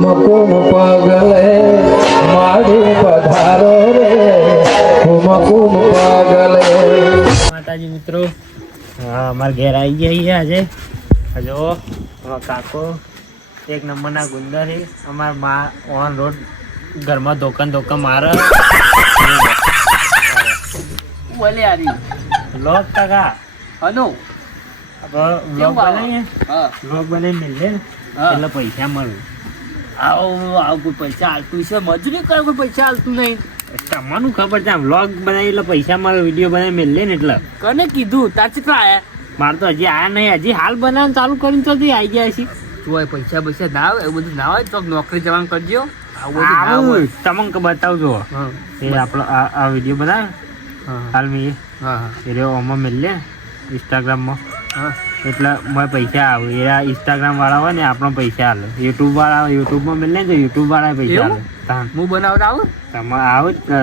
કુમકુમ પગલે માડી પધારો રે કુમકુમ પગલે. માતાજી મિત્રો, હા અમારા ઘેર આવી ગયા આજે. જો અમારા કાકો એક નંબરના ગુંદર છે. અમારા મા ઓન રોડ ઘરમાં ધોકન મારે બોલે આરી લોક ટકા હનો વ્લોગ બનાવીએ. હા વ્લોગ બનાવી મળે ને હા. એટલે પૈસા મળે. આવું કોઈ પૈસા હાલતું છે, મજૂરી કરે કોઈ પૈસા હાલતું નહીં. તમારું ખબર છે, વ્લોગ બનાવી એટલે પૈસા મળે. વિડીયો બનાવી મળે ને એટલે. કને કીધું તાર કેટલા આયા? મારે તો હજી આયા નહીં. હજી હાલ બનાવવાનું ચાલુ કરીને તો આવી ગયા છે. તું પૈસા પૈસા ના આવે એવું બધું ના હોય તો નોકરી જવાનું કરજો. આવું બધું ના હોય. તમને બતાવજો હા એ આપણો આ વિડીયો બનાવે હા હાલ મેં હા એ રહ્યો આમાં મળે ઇન્સ્ટાગ્રામમાં. હા એટલે મને પૈસા આવે. એ ઇન્સ્ટાગ્રામ વાળા હોય ને આપણને પૈસા હાલે. યુટ્યુબ વાળા યુટ્યુબમાં મળે ને તો યુટ્યુબ વાળા પૈસા એવું? હાલે. હું બનાવતા આવું તમે આવો જ ને.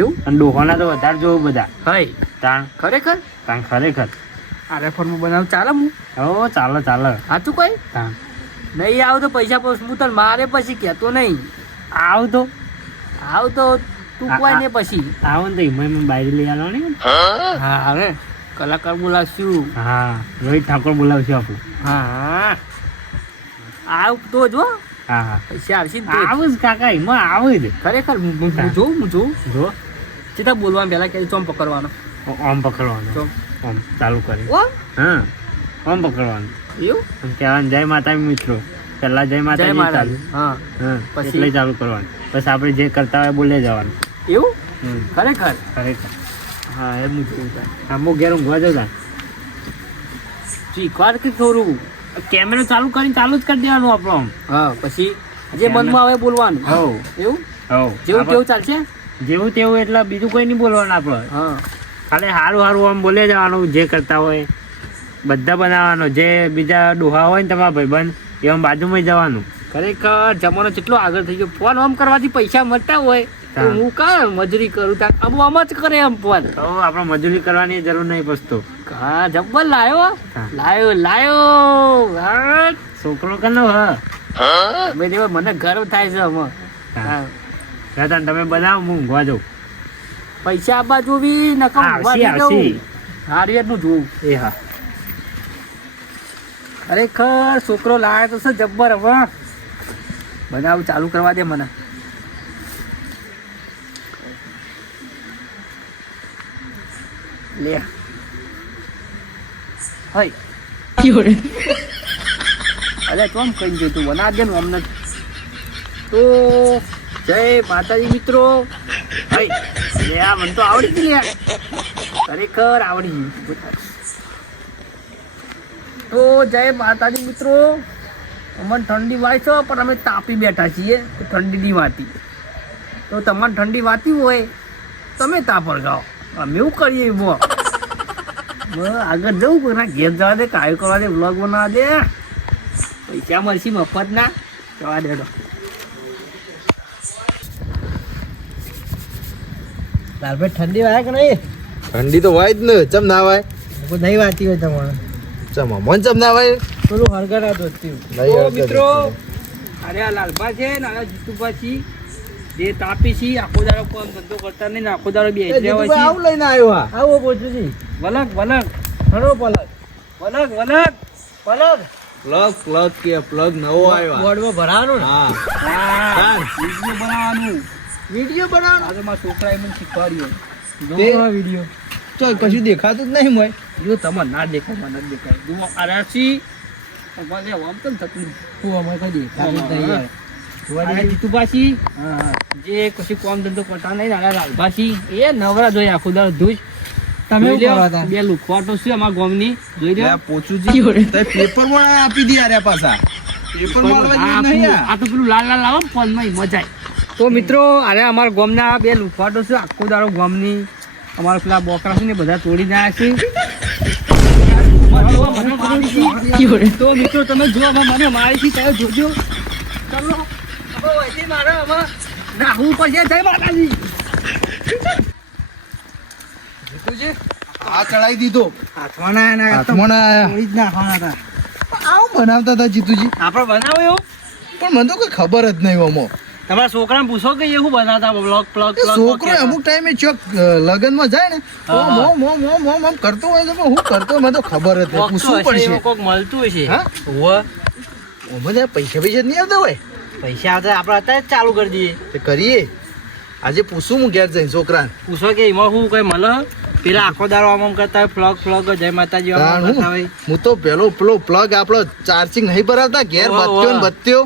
એવું અને ડોહોના તો વધારે જોવું બધા. હઈ તાણ ખરેખર તાણ ખરેખર. આ રેફરમાં બનાવું ચાલે હું હો ચાલો ચાલો. સાચું કઈ તાણ નહીં આવું તો પૈસા પછી હું તને મારે પછી કહેતો નહીં. આવ તો આવ તો તું કોઈ ને પછી આવો ને તો એમાં બાયરી લઈ આવવાની. હા હવે કલાકાર બોલાવશું. હા રોહિત ઠાકોર બોલાવશું આપણું. હા આવ તો જો હા હા પૈસા આવશે ને તો જ. આવું જ કાકા એમાં આવું જ. ખરેખર હું જોઉં જો સીધા બોલવાનું પહેલા કે ચોમ પકડવાનો આમ પકડવાનું. ચોમ આમ ચાલુ કરે. ઓ હા આમ પકડવાનું. એવું આમ કહેવાનું જય માતા મિત્રો. પહેલા જય જય માતા મહારાજ ચાલુ. હા હા પછી? એટલે ચાલુ કરવાનું. પછી આપણે જે કરતા હોય બોલે જવાનું. એવું હમ ખરેખર ખરેખર. હા એમ જ જોવું થાય. અમુક ઘેર ઊંઘવા જતા શીખવાડ કે થોડું કેમેરો ચાલુ કરીને ચાલુ જ કરી દેવાનું આપણો. આમ હા પછી જે મનમાં આવે બોલવાનું. હવ એવું હવ જેવું કેવું ચાલશે. જેવું તેવું એટલે બીજું કોઈ નહીં બોલવાનું આપણે. હા ખાલી સારું સારું આમ બોલે જવાનું. જે કરતા હોય બધા બનાવવાનો. જે બીજા ડોહા હોય ને તમારા ભાઈબંધ એમાં બાજુમાં જવાનું. ખરેખર જમાનો કેટલો આગળ થઈ ગયો. ફોન આમ કરવાથી પૈસા મળતા હોય તો હા. હું કર મજૂરી કરું તાર આમ જ કરે એમ ફોન. તો આપણે મજૂરી કરવાની જરૂર નહીં પસતો. હા જબ્બર લાયો હા. લાયો હા. છોકરો કનો તમે દેવા મને ગર્વ થાય છે હવે. હા. રતન તમે બનાવો હું ઊંઘવા જાઉં. પૈસા આપવા જોવી નકમ ઊંઘવા આવશે નહીં આવશે. જવું. હારિયત નું જોવું. એ હા ખરેખર છોકરો લાયો તો છે જબ્બર. હવે બનાવું ચાલુ કરવા દે મને. લે હઈ અરે કોમ કઈ ગયું તું બના દે ને અમને તો. જય માતાજી મિત્રો. હઈ લે આ મને તો આવડી ગઈ લે. ખરેખર આવડી ગઈ. તો જય માતાજી મિત્રો. અમને ઠંડી વાય છે પણ અમે તાપી બેઠા છીએ. ઠંડી નહીં વાતી તો તમારે ઠંડી વાતી હોય તમે તાપર ગાઓ. અમે એવું કરીએ આગળ જવું કોઈના ઘેર જવા દે. કાયો કરવા દે. વ્લોગ બનાવવા દે. પૈસા મળશે મફત ના જવા દે. લાલભાઈ ઠંડી વાય કે નહીં? ઠંડી તો વાય જ ને. ચમ ના વાય? નહીં વાતી હોય તમારે ચમ મન ચમ ના વાય? થોડું હળગરા દોસ્તી. નહીં મિત્રો અરે આ લાલભા છે ને આ જીતુભા છે જે તાપી છે. આખો દાડો કોમ ધંધો કરતા નહીં ને આખો દાડો બે હોય છે. આવું લઈને આવ્યો આ. આવો પોચુજી વલક ખરો પલક પ્લગ કે પ્લગ નવો આવ્યો. બોર્ડમાં ભરાવાનું ને હા હા વિડીયો બનાવવાનું. વિડીયો બનાવવાનો આજે મારા છોકરાએ મને શીખવાડ્યો. તે? જો વિડીયો તો કશું દેખાતું જ નહીં મોય. જો તમને ના દેખાય મને જ દેખાય. જુઓ આ રાશિ ભલે આમ તો થતું હું અમારે કઈ દેખાતું જ નહીં યાર. જોવા જીતુભાઈ જે કશું કોમ ધંધો કરતા નહીં નાના લાલભાઈ એ નવરા જોઈ આખું દાડો ધૂજ. તમે બે લુખવાટો છે અમારા ગામની જોઈ લો. પોચુજી તે પેપર માં આપી દી આર્યા પાછા. પેપર માં નહીં આ તો પેલું લાલ લાલ આવો ફોનમાં મજા આવે. તો મિત્રો અરે અમારા ગામના બે લુખવાટો છે આખો દાડો ગામની. અમારા પેલા બોકરા છે ને બધા તોડી જાય છે. તો મિત્રો તમે જો મને મારી થી કયો જોજો. ચલો હવે વૈથી મારે હવે નાહવું પડશે. જય માતાજી. જીતુજી આ ચડાઈ દીધો. હાથમાં ના આયા. હાથમાં ના આયા. તોડી જ નાખવાના હતા. આવું બનાવતા હતા જીતુજી. આપણે બનાવો એવું પણ મને તો કોઈ ખબર જ નહીં ઓમો. તમારા છોકરાને પૂછો કે એ શું બનાવતા બ્લોગ એ છોકરો અમુક ટાઈમે ચોક લગનમાં જાય ને આમ કરતો હોય તો હું કરતો હોય મને તો ખબર જ નહીં. પૂછવું પડશે. કોક મળતું હશે. હા ઓમાં પૈસા પૈસા નહીં આવતા હોય. પૈસા આવતા આપણે અત્યારે જ ચાલુ કરી દઈએ. તે કરીએ આજે પૂછું હું ઘેર જઈને છોકરાને. પૂછો કે એમાં શું કઈ મળે. પેલા આખો દાડો આમ કરતા હોય ફ્લોગ જય માતાજી આમ કરતા હોય. હું તો પેલો પ્લગ આપણો ચાર્જિંગ નહીં ભરાવતા ઘેર બત્યો ને બત્યો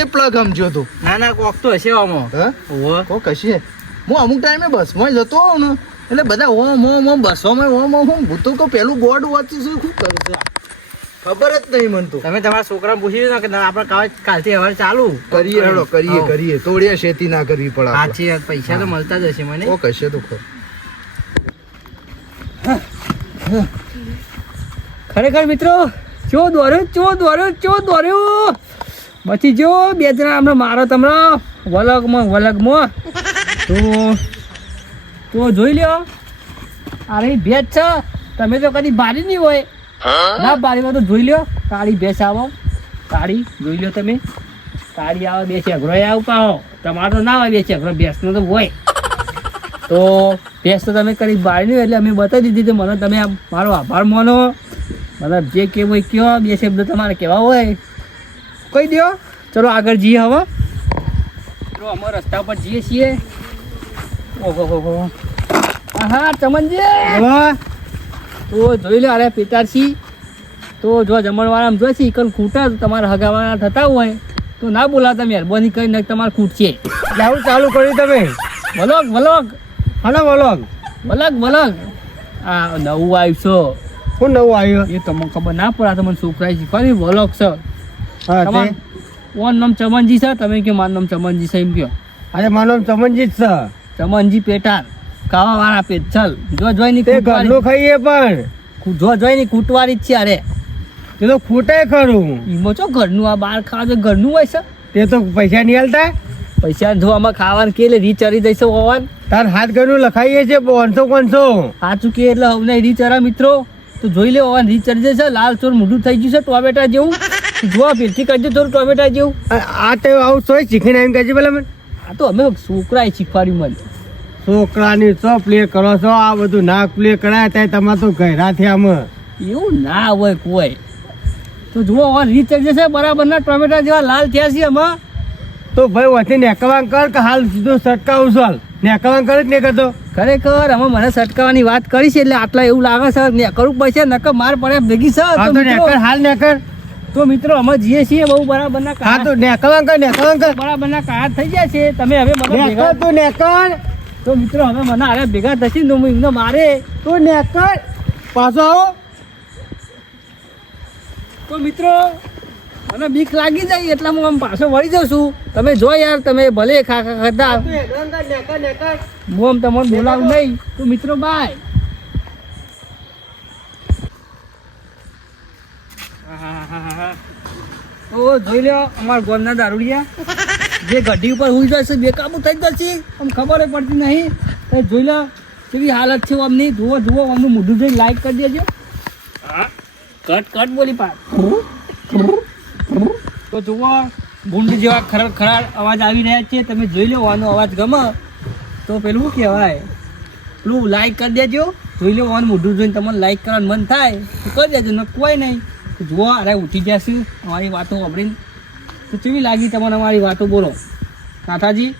એ પ્લગ સમજ્યો હતો. ના કોક તો હશે આમાં. હા કોક હશે. હું અમુક ટાઈમે બસમાં જતો હોઉં ને એટલે બધા ઓમ બસોમાં ઓમ હું તો કહું પેલું બોર્ડ વાંચ્યું છે શું કરું છું ખબર જ નહીં મને તો. તમે તમારા છોકરાને પૂછી લો કે આપણે કાલથી હવે ચાલુ કરીએ. હેડો કરીએ તોડિયા શેતી ના કરવી પડે. સાચી વાત. પૈસા તો મળતા જ હશે મને. કોક હશે તો ખરેખર મિત્રો ચો દોર્યો પછી જો બે જણા અમને મારો તમને વલગમાં તો જોઈ લ્યો. આ રહી ભેજ છે. તમે તો કદી બારી નહીં હોય ના બારીમાં તો જોઈ લ્યો. કાળી ભેંસ આવો કાળી જોઈ લ્યો તમે. કાળી આવે બે ચેઘરો આવું પાવો. તમારો તો ના હોય બે ચેઘરો ભેંસનો તો હોય. તો ભેંસ તો તમે કરી બારી નહીં એટલે અમે બતાવી દીધી. મને તમે આમ મારો આભાર માનો. મતલબ જે કેવું હોય કયો બે શબ્દ તમારે કહેવા હોય કહી દો. ચલો આગળ જઈએ. હવે ચલો અમે રસ્તા પર જઈએ છીએ. ઓહો હા ચમનજી તો જોઈ લો. અરે પિતાશ્રી તો જો જમણવાળા જોઈ છે ઇકન ખૂટા તમારા હગાવાળા થતા હોય તો ના બોલાવતા મહેરબાની કરીને તમારે ખૂટશે. લાવું ચાલુ કર્યું તમે. વલોગ હાલો વલગ આ નવું આવ્યું છે. શું નવું આવ્યું? એ તમને ખબર ના પડે. તમને છોકરા શીખવાની વલોગ છે. હા તમારું ઓન નામ ચમનજી છે. તમે કહો મારું નામ ચમનજી છે એમ કહો. અરે મારું નામ ચમનજી જ છે. ચમનજી પેટાર ખાવા વાળા પેચલ જોઈ ની ઘરનું ખાઈએ પણ જોઈ ની કૂટવારી જ છે. અરે તે તો ખૂટે ખરું. એમાં ચો ઘરનું આ બહાર ખાવા તો ઘરનું હોય છે. તે તો પૈસા નહીં હાલતા. પૈસા જો આમાં ખાવાનું કે રીચરી દઈશ હોવાન તાર હાથ ઘરનું લખાઈએ છે 500 સાચું કે એટલે હવે રીચરા મિત્રો તો જોઈ લે હોવાન રીચરી જશે. લાલ ચોર મોઢું થઈ ગયું છે ટોમેટા જેવું. જો ફીરથી કરજો થોડું ટોમેટા જેવું. આ તો આવું સોય શીખીને એમ કહેજે પેલા મને. આ તો અમે છોકરાએ શીખવાડ્યું મને. છોકરાની સો પ્લે કરો છો. આ બધું નાક પ્લે કરાય ત્યાં તમારે તો ઘેરા થયા આમાં. એવું ના હોય કોઈ. તો જુઓ રીચરી જશે બરાબરના ટોમેટા જેવા લાલ થયા છે આમાં. તો ભાઈ વચ્ચે નેકવાંગ કર કે હાલ સીધો સટકાવું છું. હાલ નેકવાંગ કર જ નહીં કરતો. ખરેખર અમે મને સટકાવાની વાત કરી છે એટલે આટલા એવું લાગે છે ને કરવું પડશે નકર માર પડે ભેગી છે. હા તો નેકર હાલ નેકર. તો મિત્રો અમે જઈએ છીએ બહુ બરાબરના હા તો નેકવાંગ કર બરાબરના કાયા થઈ જાય છે. તમે હવે મને નેકર ભેગા તું નેકર. તો મિત્રો હવે મને હારે ભેગા થશે ને હું એમને મારે તું નેકર પાછો આવો. તો મિત્રો મને બીક લાગી જાય એટલે હું આમ પાછો વળી જાઉં છું. તમે જો યાર તમે ભલે ખાતા હું આમ તમને બોલાવું નહીં. તો મિત્રો બાય. તો જોઈ લો અમારા ગોમના દારૂડિયા જે ગઢી ઉપર હુઈ જશે બેકાબુ થઈ જશે. આમ ખબર પડતી નહીં. તો જોઈ લો કેવી હાલત છે આમની. જુઓ આમનું મોઢું જોઈ લાઈક કરી દેજો. કટ બોલી પાડ. તો જુઓ ભૂંડ જેવા ખરાડ અવાજ આવી રહ્યા છે. તમે જોઈ લો આનો અવાજ ગમે તો પેલું શું કહેવાય પેલું લાઈક કરી દેજો. જોઈ લો આનું મોઢું જોઈને તમને લાઈક કરવાનું મન થાય તો કરી દેજો. ન કોઈ નહીં. જુઓ અરે ઉઠી જશું અમારી વાતો સાંભળીને. તો કેવી લાગી તમને અમારી વાતો બોલો નાથાજી.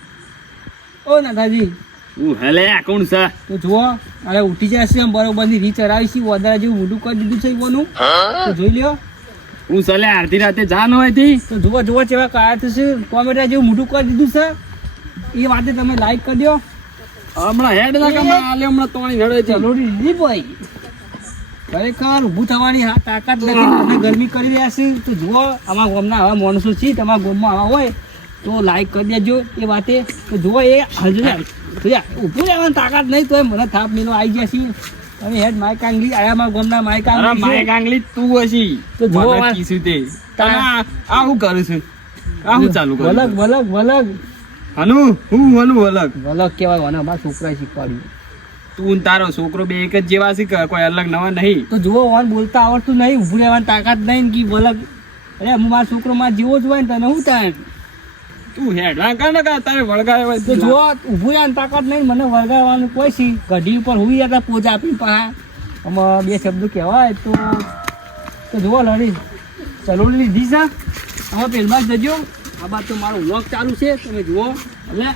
ઓ નાથાજી હેલે કોણ છે? તો જુઓ અરે ઉઠી જશે એમ બરોબરની રીત ચરાવીશું. વધારે જેવું મોઢું કરી દીધું છે એનું. તો જોઈ લ્યો હું ચાલે આરતી રાતે જાન હોય થી. તો જુઓ કેવા કાયા થશે. ટોમેટા જેવું મોઢું કરી દીધું છે. એ વાતે તમે લાઈક કરી દો. હમણાં હેડ ના કમા આલે હમણાં તોણી હેડે છે. લોડી લીધી ભાઈ. ખરેખર ઊભું થવાની તાકાત નથી. તમે ગરમી કરી રહ્યા છે. તો જુઓ અમારા ગામના આવા માણસો છે. તમારા ગામમાં આવા હોય તો લાઈક કરી દેજો એ વાતે. તો જુઓ એ હજુ ઊભું રહેવાની તાકાત નહીં તો મને થાપ મેલો આવી ગયા છે. તમે હેડ માય કાંગલી આયા મારા ગામના માય કાંગલી તું હશી. તો જુઓ કીધું તે આ હું કરું છું. આ હું ચાલુ કરું. વલગ હનું અલગ વલગ કહેવાય. મને અમારા છોકરાએ શીખવાડ્યું. તું તારો છોકરો બે એક જ જેવા છે કોઈ અલગ નવા નહીં. તો જુઓ વાન બોલતા આવડતું નહીં. ઊભું રહેવાની તાકાત નહીં કે વલગ અરે હું મારો છોકરો માં જેવો જ હોય ને તને હું થાય તું હેડવા કર ને તારે વળગાય તો જો ઊભું યાર તાકાત નહીં મને વળગાડવાનું કોઈ સી ગઢી ઉપર હુઈ જતા પોજ આપી પા આમાં બે શબ્દો કહેવાય તો જુઓ લડી ચલો લીધી છે હવે પેલમાં જ જજો આ બાદ તો મારો વ્લોગ ચાલુ છે તમે જુઓ એટલે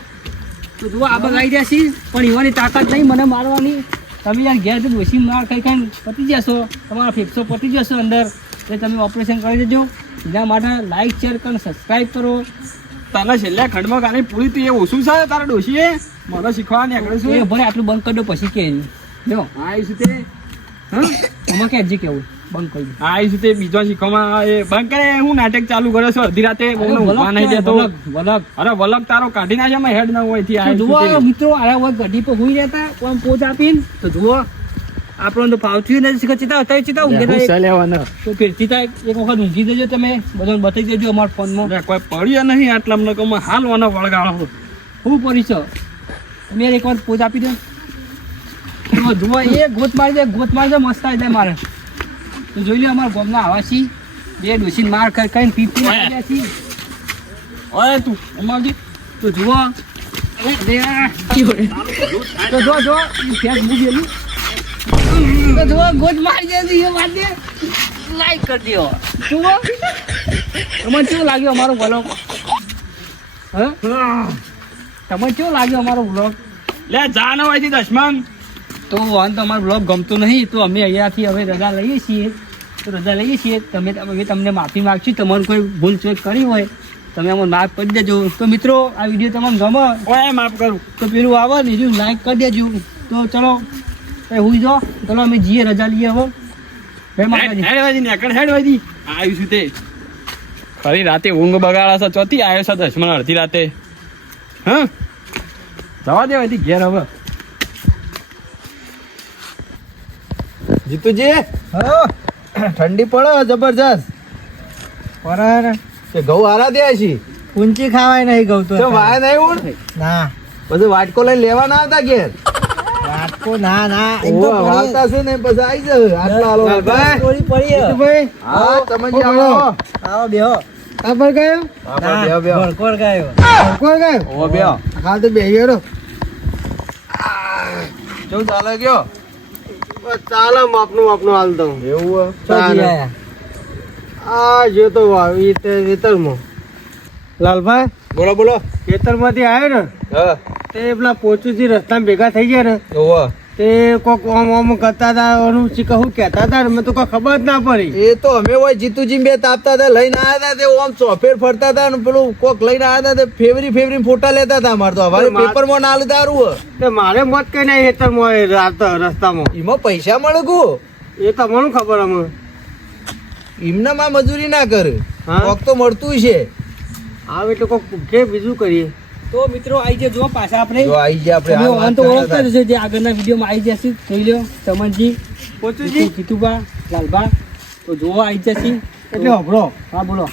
તો જુઓ આ બાદ આવી રહ્યા છીએ પણ એવાની તાકાત નહીં મને મારવાની તમે યાર ઘેર તો ડોસી માર ખાઈને પતી જશો તમારા ફેફસો પતી જશો અંદર એટલે તમે ઓપરેશન કરી દેજો એના માટે લાઈક શેર કરો સબસ્ક્રાઈબ કરો. તને છેલ્લા ખંડમાં ગાની પૂરી તું એ ઓછું છે તારા ડોશીએ મને શીખવા નીકળે એ છું. ભલે આટલું બંધ કરી દો પછી કે જો આવીશું તે આમાં કે હજી કેવું બંધ કરી દો આવીશું તે બીજો શીખવામાં એ બંધ કરે હું નાટક ચાલુ કર્યો છું અડધી રાતે બહુ ઊભા નહીં દેતો. વલક અરે વલક તારો કાઢી નાખે એમાં હેડ ના હોય થી તો જુઓ મિત્રો આયા હોય ગઢી પર હુઈ રહેતા કોઈ પોચ આપીને તો જુઓ આપણને તો ફાવતું નથી ચિતા ઊંઘે તો ફેરથી થાય એક વખત ઊંઘી દેજો તમે બધાને બતાવી દેજો અમારા ફોનમાં કોઈ પડ્યા નહીં આટલા અમને કહું હાલ વાનો વળગાડો હું પડી છો તમે એક વાર પોચ આપી દો જુઓ એ ગોત મારી દે મસ્ત આવી જાય મારે તો જોઈ લો અમારા ગામના આવાસી બે ડોસીને માર કઈ પીપી આવ્યા છીએ ઓય તું અમાવજી તો જુઓ તો જો ફેસ મૂકેલું તો જુઓ ગોત મારી દે એ વાત દે લાઈક કરી દો જુઓ તમને કેવું લાગ્યો અમારો વ્લોગ તમને કેવું લાગ્યો અમારો વ્લોગ લે જા ન હોય દશમન તો વાંધો અમારો બ્લોગ ગમતો નહીં તો અમે અહીંયાથી હવે રજા લઈએ છીએ અમે તમને માફી માગશું તમારું કોઈ ભૂલ ચૂક કરી હોય તમે અમને માફ કરી દેજો તો મિત્રો આ વિડીયો તમને ગમે ઓય માફ કરું તો પેલું આવે ને જો લાઈક કરી દેજો તો ચલો હુઈ જાઓ ચલો અમે જઈએ રજા લઈએ હવે જય માતાજી. હેડવાજી નેકડ હેડવાજી આવીશું તે ફરી રાતે ઊંઘ બગાડા છે ચોથી આવ્યો છે દશમન અડધી રાતે હા જવા દેવાથી ઘેર હવે જીતુજી ઠંડી પડે જબરજસ્ત પર તે ઘઉં હારા દે છે ઊંચી ખાવાય નહીં ગૌ તો વાય નહીં ઉડ ના બધું વાટકો લઈને લેવા ના હતા ઘેર વાટકો ના એમ તો પડી. વાળતા છે ને પછી આવી જાય આટલા હાલો ભાઈ થોડી પડી હે. ભાઈ હા તમે આવો આવો બેહો આ પર ગયો બેહો બેહો ભડકોર ગાયો કોણ ગયો ઓ બેહો હા તો બેહી ગયો જો ચાલે ગયો ચાલો માપનું હાલ દઉં એવું ચાલે આ જો તો વેતરમાં લાલભાઈ બોલો બોલો ખેતરમાંથી આવ્યો ને હા તે પેલા પોચુથી રસ્તામાં ભેગા થઈ ગયા ને ઓવો તે કોક ઓમ કરતા હતા ઓનું કહું કહેતા હતા ને મેં તો કોઈ ખબર જ ના પડી એ તો અમે હોય જીતુજી બે તાપતા હતા લઈને આવ્યા હતા તે ઓમ ચોફેર ફરતા હતા ને પેલું કોક લઈને આવ્યા હતા તે ફેવરી ફોટા લેતા હતા અમારે તો અમારે પેપરમાં ના દારું તે મારે મત કઈ નહીં ખેતરમાં રસ્તામાં એમાં પૈસા મળે ગુ એ તમને ખબર અમે એમને માં મજૂરી ના કરે હા? કોક તો મળતું છે આવે એટલે કોક કે બીજું કરીએ તો મિત્રો આવી જજો પાછા આપણે જો આઈ ગયા આપણે તમે આ વાત વાંધો ઓળખતા કરતા જ હશો જે આગળના વિડીયોમાં આવી જશે જોઈ લો ચમનજી પોચુજી જીતુભા લાલભા તો જોવો આવી જશે એટલે હભરો હા બોલો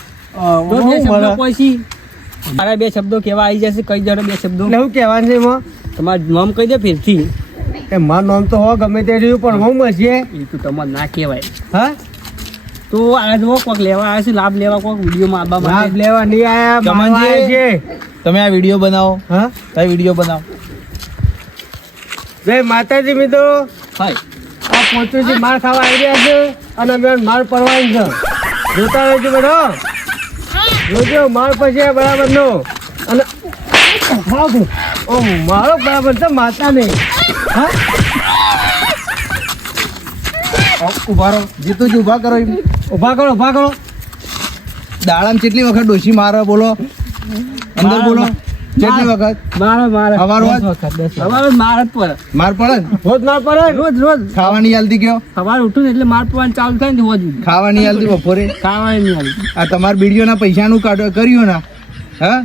તો બે શબ્દો પછી મારા બે શબ્દો કેવા આવી જશે કઈ જડો બે શબ્દો એટલે શું કહેવાનું છે એમાં તમારું નામ કહી દે ફેરથી કે મારું નામ તો હો ગમે તે રહ્યું પણ હું મસીએ એ તો તમારે ના કહેવાય હા તો આ જો કોક લેવા આવ્યા છે લાભ લેવા કોક વિડીયોમાં આવવા લાભ માટે લેવા નહીં આયા ચમનજી. મારવા આયા છે તમે આ વિડીયો બનાવો હા કઈ વિડીયો બનાવો જય માતાજી મિત્રો હાય આ પોચુજી માર ખાવા આવી રહ્યા છે અને અમે માર પડવાની છે જોતા રહેજો બેડો જોજો માર પછી બરાબર નો અને ઓ મારો બરાબર છે માતા નહીં હા ઉભા રહો જીતુજી ઉભા કરો એમ. ઉભા કરો દાડામાં કેટલી વખત ડોશી મારે બોલો અંદર બોલો કેટલી વખત મારે સવાર હોય? સવારે માર જ પડે માર પડે ને? રોજ માર પડે રોજ ખાવાની હાલતી કયો સવારે ઉઠું ને એટલે માર પડવાનું ચાલુ થાય ને રોજ ખાવાની હાલતી બપોરે ખાવાની નહીં આવી આ તમારા વિડીયોના પૈસાનું કર્યું ના હા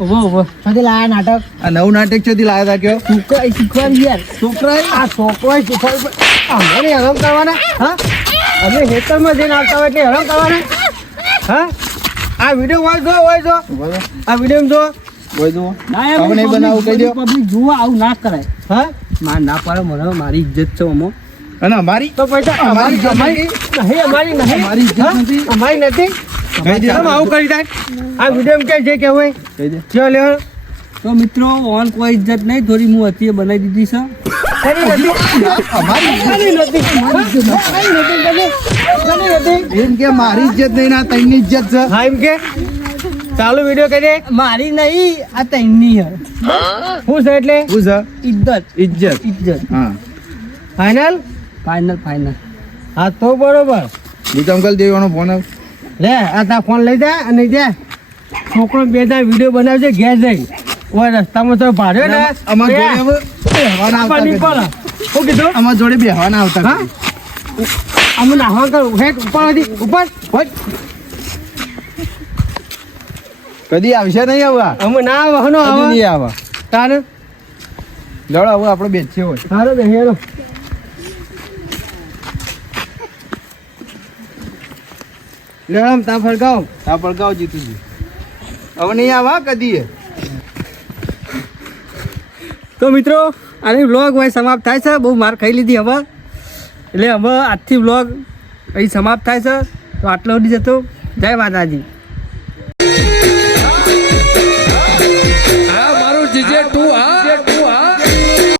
ઉભો સુધી લાયા નાટક આ નવું નાટક ચોથી લાયા હતા કયો શીખવાનું યાર છોકરા આ છોકરો શીખવાડ અમારે હરામ કરવાના હા અમે ખેતરમાં જઈને આવતા હોય એટલે હરામ કરવાના હા આ વિડીયો હોય જો આ વિડીયો જો બોલ દો ના યાર, હવે નહીં બનાવું, કહી દો. પબ્લિક જુઓ આવું ના કરાય હા માર ના પાડે મને મારી ઇજ્જત છે અમો અને અમારી તો પૈસા અમારી અમારી નહીં અમારી ઇજ્જત હા? નથી. અમારી નથી કહી દે કેમ આવું કરી થાય આ વિડીયો કે જે કહેવું હોય કહી દે ચલો લે તો મિત્રો ઓન કોઈ ઇજ્જત નહીં, થોડી હું હતી બનાવી દીધી છે. એમ કે મારી ઇજ્જત નહીં ના તઈની ઇજ્જત છે. હા એમ કે ચાલુ વિડીયો કરી દે મારી નહીં, આ તૈની હે. શું છે એટલે શું છે ઇજ્જત ઇજ્જત. ઇજ્જત હા ફાઇનલ ફાઇનલ ફાઇનલ. હા તો બરોબર બીજો અંકલ દેવાનો ફોન આવ. લે આ તા ફોન લઈ જા અને જા છોકરો બે ત્રણ વિડીયો બનાવજે ઘેર જઈ ઓય રસ્તામાં તો ભાડ્યો ને અમાર જોડે હવે બેહવાના આવતા નહીં કરી. પડે શું કીધું અમાર જોડે બેહવાના આવતા હા કરી. અમે નાહવા કર હેઠ ઉપર હતી ઉપર હોટ કદી આવશે નહીં આવવા અમે ના વાહનો કદી આવે નહીં આવવા. તારે લડો હવે આપણે બેસીએ હોય. સારો બેહેલો લેડમ તા ફરગાવ આ પડકાવ જીતુજી હવે નહીં આવવા કદી. તો મિત્રો આની વ્લોગ હોય સમાપ્ત થાય છે. બહુ માર ખાઈ લીધી હવે, એટલે હવે આજથી વ્લોગ અહીં સમાપ્ત થાય છે. તો આટલો સુધી જતો. જય માતાજી.